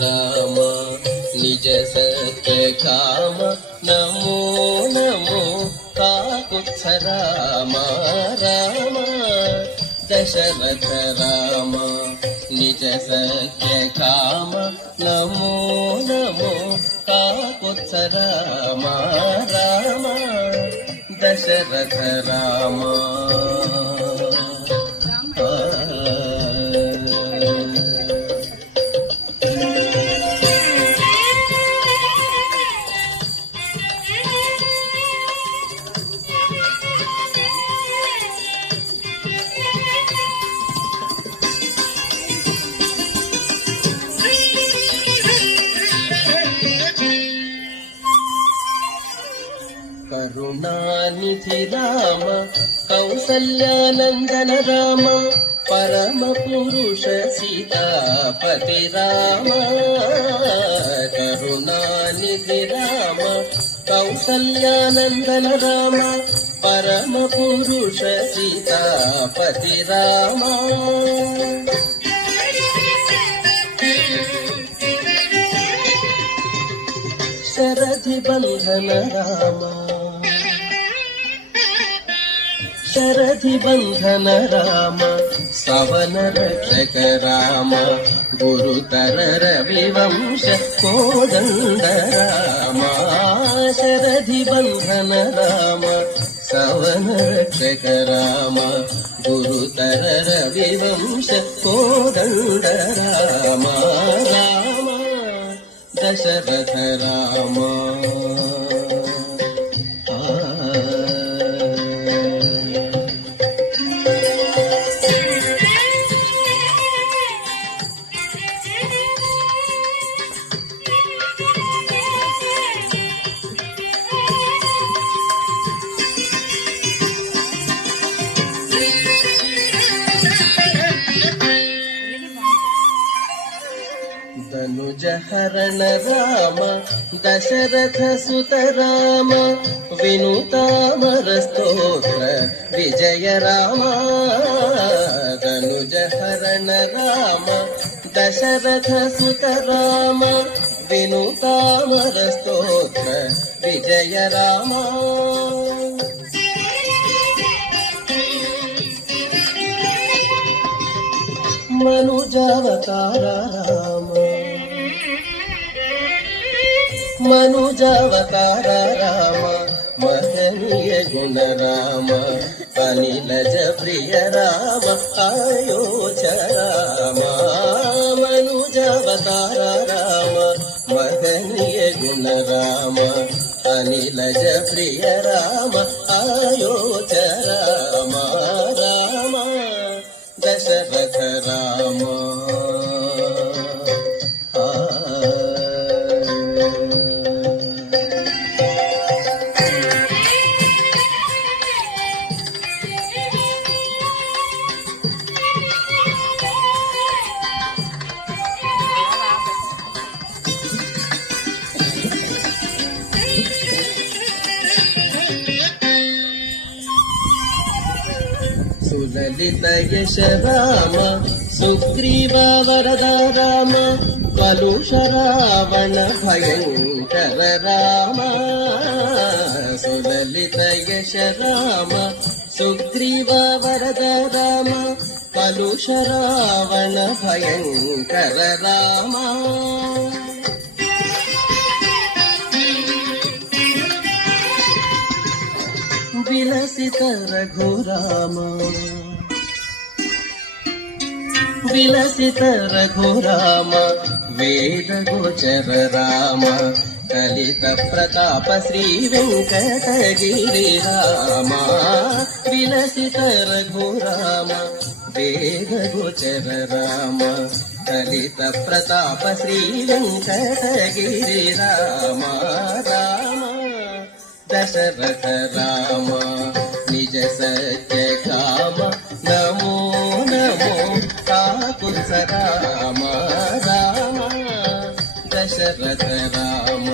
राम निज सत्य काम नमो नमो काकुत्थ राम राम दशरथ राम निज सत्य काम नमो नमो काकुत्थ राम राम दशरथ राम करुणानिधि राम कौसल्यानंदन राम परम पुरुष सीतापति राम करुणानिधि राम कौसल्यानंदन राम परम पुरुष सीतापति राम शरधि बंधन राम शरधि बंधन राम सवन रक्षक राम गुरुतर रविवंश कोदंड राम शरधि बंधन राम सवन रक्षक राम गुरुतर रविवंश कोदंड राम राम दशरथ राम धनुज हरण राम दशरथ सुत राम विनुतामर स्तोत्र विजय राम धनुज हरण राम दशरथ सुत राम विनुतामर स्तोत्र विजय राम मनुजावतार राम मनुजावतार राम महनीय गुण राम अनिलज प्रिय राम आयोच राम मनुजावतार राम महनीय गुण राम अनिलज प्रिय राम आयोच राम राम दशरथ राम सुललित यश राम सुग्रीव वरद राम कलुष रावण भयंकर राम सुललित यश राम सुग्रीव वरद राम कलुष रावण भयंकर राम विलसित रघुराम विलसित रघुराम वेद गोचर राम कलित प्रताप श्री वेंकटगिरि राम विलसित रघुराम वेद गोचर राम कलित प्रताप श्री वेंकटगिरि राम राम दशरथ राम निज सत्य काम नमो नमो काकुत्थ राम राम दशरथ राम